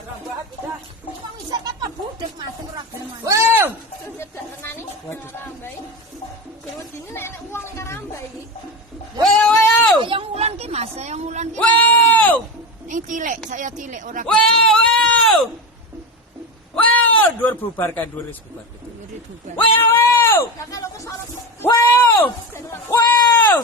Wong isih kok budek Mas ora gelem. Wow. Nyedak tenane Karambai. Sing wedine nek wong ning Karambai iki. Wow. Yang wulan ki Mas, yang wulan ki. Wow. Ning cilik, saya cilik ora. Wow. Wow. Dhuwur bubarkan dhuwur wis bubar. Wow. Wow. Lah kalau kesana Wow. Wow.